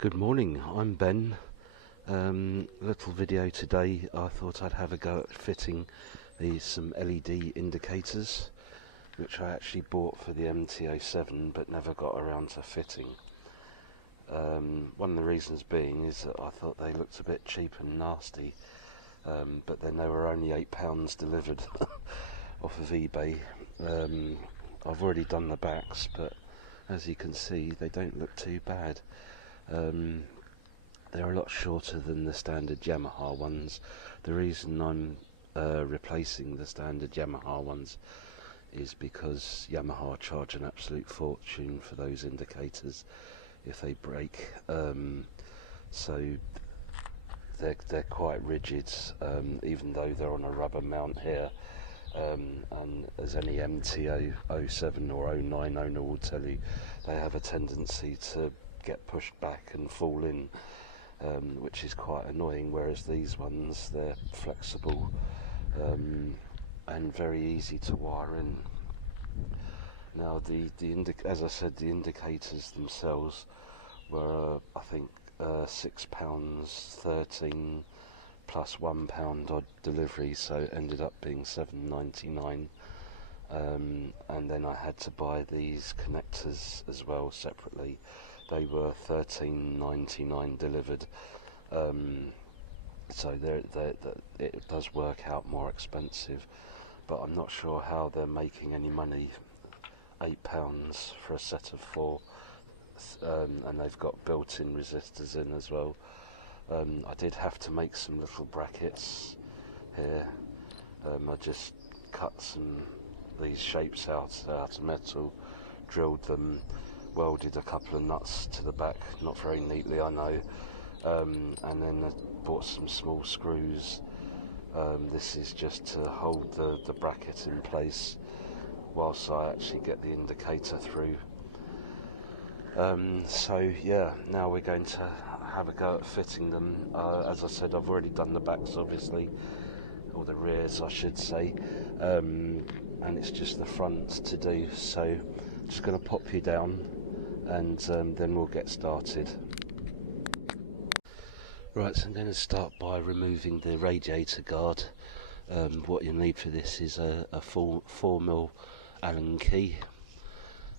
Good morning, I'm Ben. Little video today. I thought I'd have a go at fitting some LED indicators, which I actually bought for the MT07 but never got around to fitting. One of the reasons being is that I thought they looked a bit cheap and nasty, but then they were only £8 delivered off of eBay. I've already done the backs, but as you can see they don't look too bad. They're a lot shorter than the standard Yamaha ones. The reason I'm replacing the standard Yamaha ones is because Yamaha charge an absolute fortune for those indicators if they break. So they're quite rigid, even though they're on a rubber mount here. And as any MT07 or 09 owner will tell you, they have a tendency to get pushed back and fall in, which is quite annoying, whereas these ones, they're flexible and very easy to wire in. Now as I said, the indicators themselves were I think £6.13 plus £1 odd delivery, so it ended up being £7.99. And then I had to buy these connectors as well separately. They were £13.99 delivered, so it does work out more expensive, but I'm not sure how they're making any money. £8 for a set of 4, and they've got built-in resistors in as well. I did have to make some little brackets here. I just cut these shapes out of metal, drilled them, welded a couple of nuts to the back, not very neatly I know, and then I bought some small screws. This is just to hold the bracket in place whilst I actually get the indicator through. So yeah, now we're going to have a go at fitting them. As I said, I've already done the backs obviously, or the rears I should say, and it's just the front to do, so I'm just going to pop you down and then we'll get started. Right, so I'm going to start by removing the radiator guard. What you'll need for this is a 4mm Allen key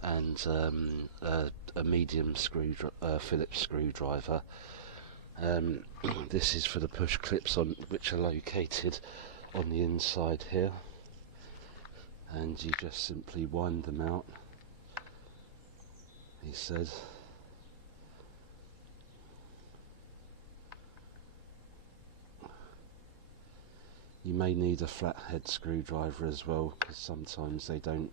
and a medium Phillips screwdriver. This is for the push clips which are located on the inside here, and you just simply wind them out, he said. You may need a flathead screwdriver as well, because sometimes they don't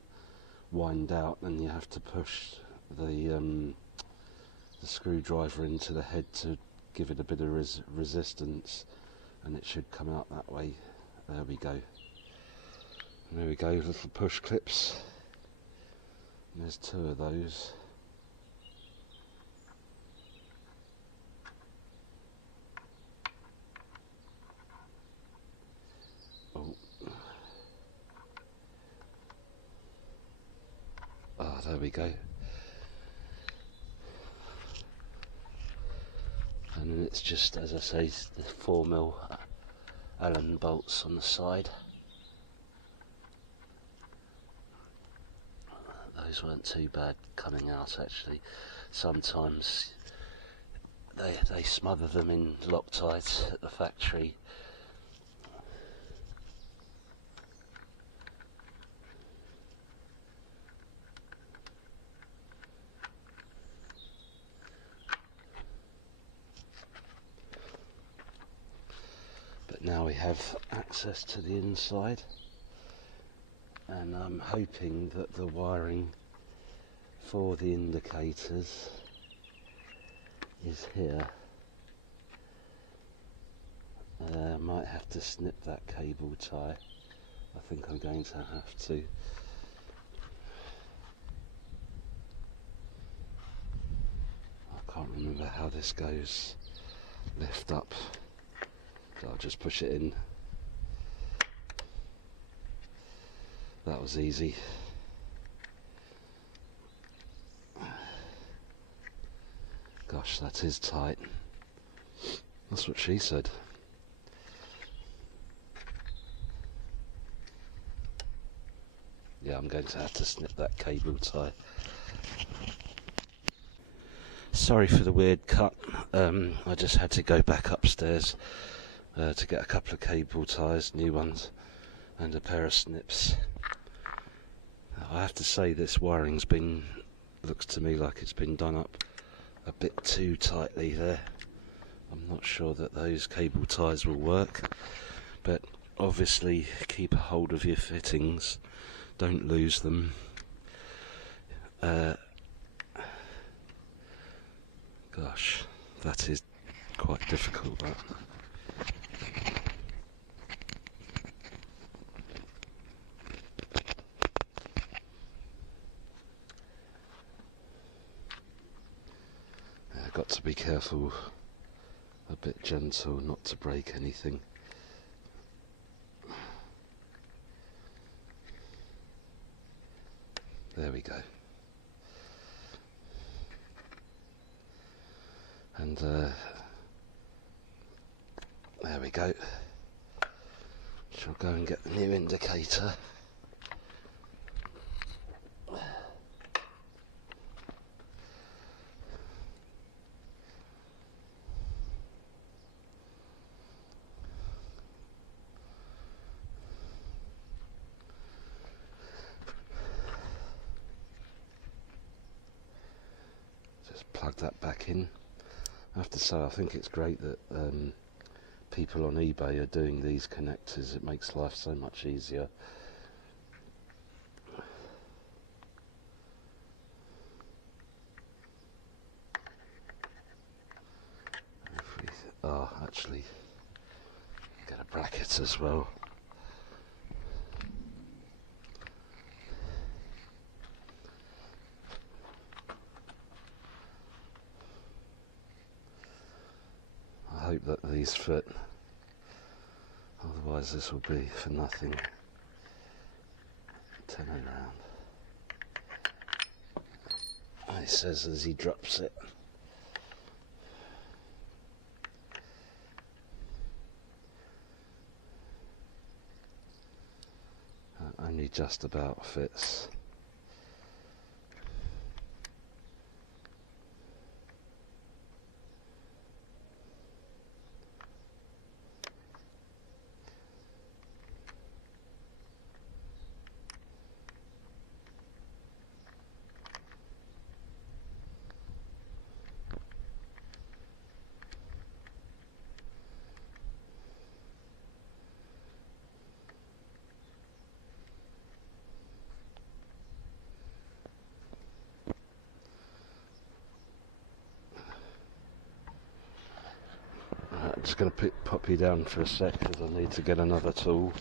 wind out and you have to push the screwdriver into the head to give it a bit of resistance, and it should come out that way. There we go. There we go, little push clips. And there's 2 of those. There we go. And then it's just, as I say, the 4mm Allen bolts on the side. Those weren't too bad coming out actually. Sometimes they smother them in Loctite at the factory. But now we have access to the inside, and I'm hoping that the wiring for the indicators is here. I might have to snip that cable tie. I think I'm going to have to. I can't remember how this goes. Lift up. So I'll just push it in. That was easy. Gosh, that is tight. That's what she said. Yeah, I'm going to have to snip that cable tie. Sorry for the weird cut. I just had to go back upstairs to get a couple of cable ties, new ones, and a pair of snips. I have to say this wiring's looks to me like it's been done up a bit too tightly there. I'm not sure that those cable ties will work, but obviously keep a hold of your fittings, don't lose them. Gosh, that is quite difficult, that. I've got to be careful, a bit gentle, not to break anything. There we go. And there we go. Shall go and get the new indicator. Just plug that back in. I have to say, I think it's great that people on eBay are doing these connectors. It makes life so much easier. If we actually get a bracket as well. I hope that these fit, otherwise this will be for nothing. Turn it around. He says as he drops it. Only just about fits. I'm just going to pop you down for a sec because I need to get another tool.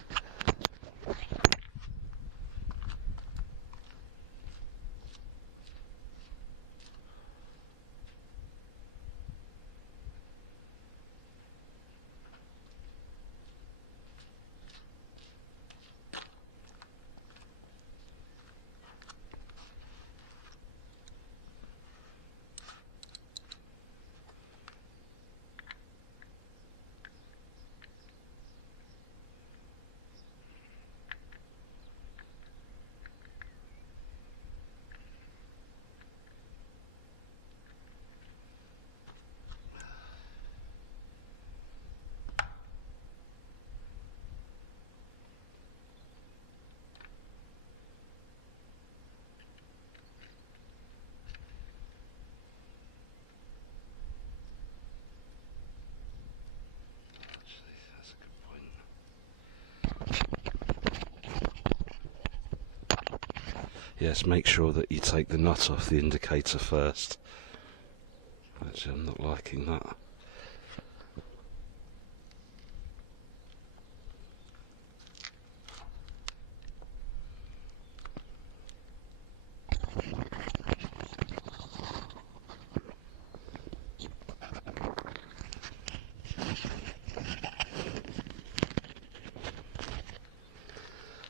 Yes, make sure that you take the nut off the indicator first. Actually, I'm not liking that.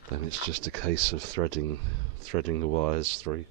Then it's just a case of threading the wires through.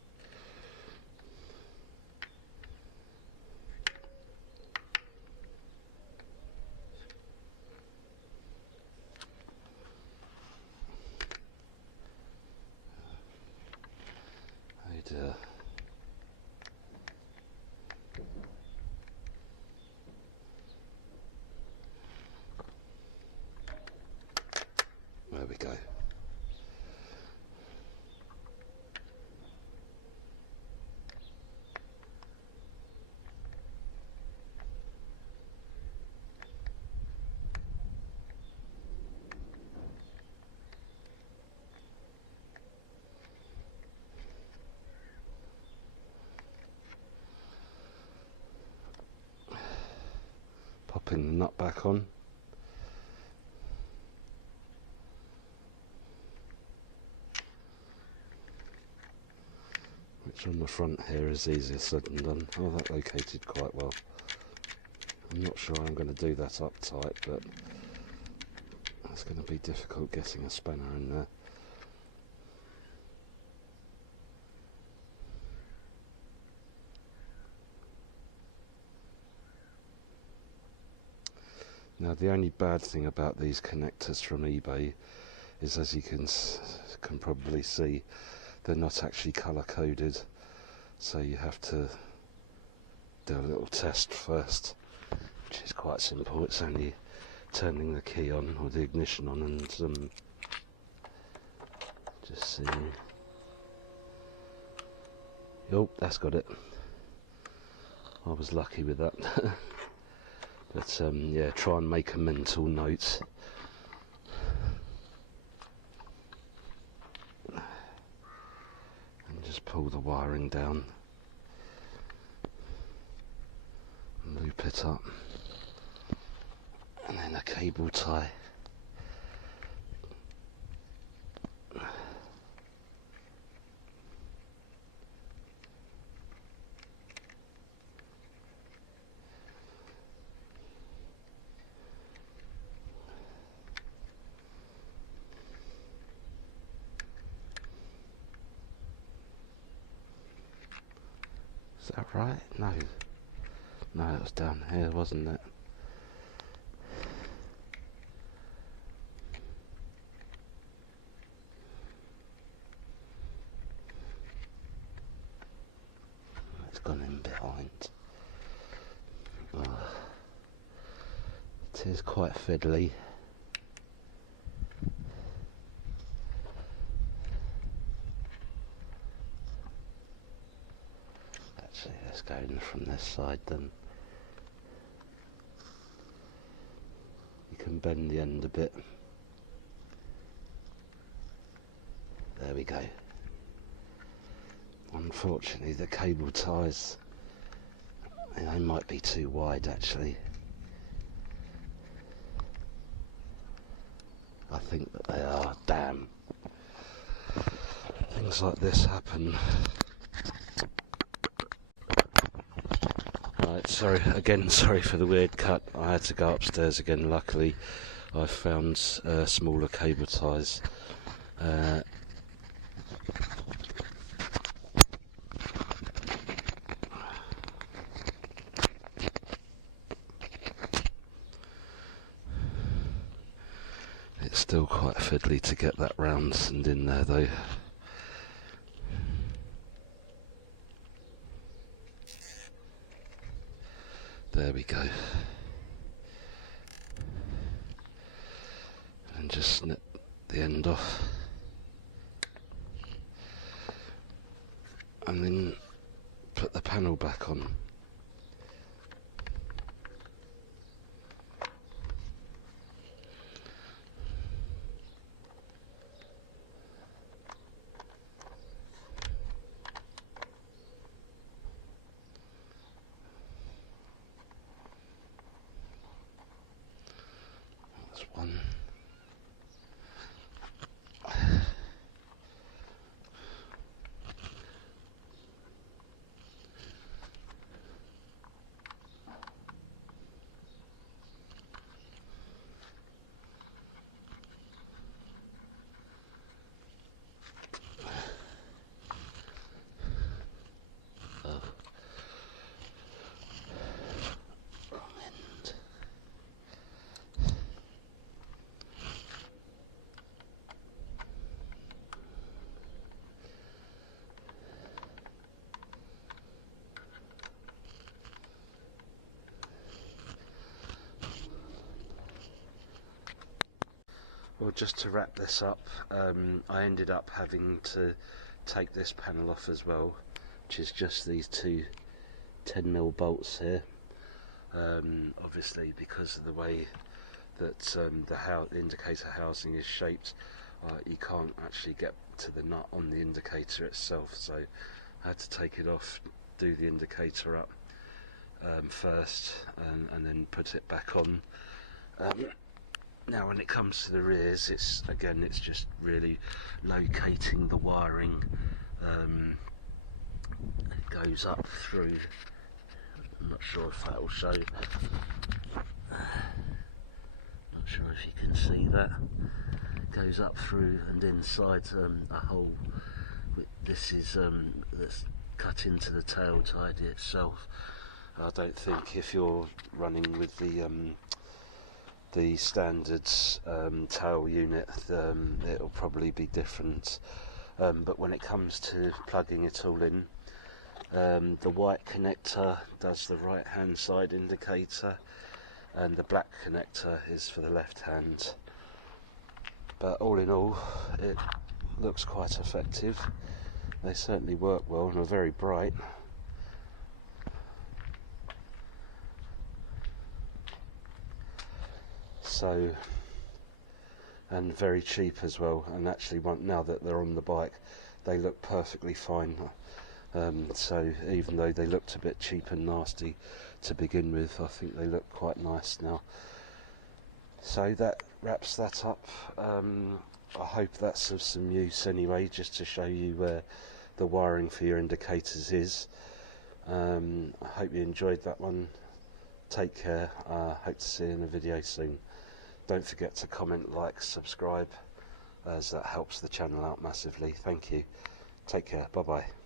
popping the nut back on. Which on the front here is easier said than done. Oh, that located quite well. I'm not sure I'm going to do that up tight, but it's going to be difficult getting a spanner in there. Now the only bad thing about these connectors from eBay is, as you can probably see, they're not actually colour coded, so you have to do a little test first, which is quite simple. It's only turning the key on, or the ignition on, and just seeing. Oh, that's got it. I was lucky with that. But yeah, try and make a mental note. And just pull the wiring down. And loop it up. And then a cable tie. Is that right? No. No, it was down here, wasn't it? It's gone in behind. Oh, it is quite fiddly. Actually, let's go in from this side then. You can bend the end a bit. There we go. Unfortunately, the cable ties, they might be too wide actually. I think that they are. Damn. Things like this happen. Right, sorry for the weird cut. I had to go upstairs again. Luckily, I found smaller cable ties. It's still quite fiddly to get that round and in there though. There we go. And just snip the end off. And then put the panel back on. That's one. Well, just to wrap this up, I ended up having to take this panel off as well, which is just these two 10mm bolts here. Obviously, because of the way that the indicator housing is shaped, you can't actually get to the nut on the indicator itself, so I had to take it off, do the indicator up. first, and then put it back on. Now when it comes to the rears, it's just really locating the wiring. It goes up through, I'm not sure if that will show, not sure if you can see that. It goes up through and inside a hole. This is that's cut into the tail tidy itself. I don't think if you're running with the standard tail unit, it'll probably be different. But when it comes to plugging it all in, the white connector does the right hand side indicator, and the black connector is for the left hand. But all in all, it looks quite effective. They certainly work well and are very bright. So, and very cheap as well, and actually now that they're on the bike, they look perfectly fine. So even though they looked a bit cheap and nasty to begin with, I think they look quite nice now. So that wraps that up. I hope that's of some use anyway, just to show you where the wiring for your indicators is. I hope you enjoyed that one. Take care. Hope to see you in a video soon. Don't forget to comment, like, subscribe, as that helps the channel out massively. Thank you. Take care. Bye bye.